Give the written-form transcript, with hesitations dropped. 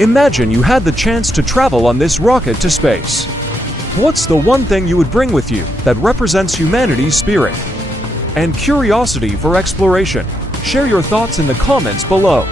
Imagine you had the chance to travel on this rocket to space. What's the one thing you would bring with you that represents humanity's spirit and curiosity for exploration? Share your thoughts in the comments below.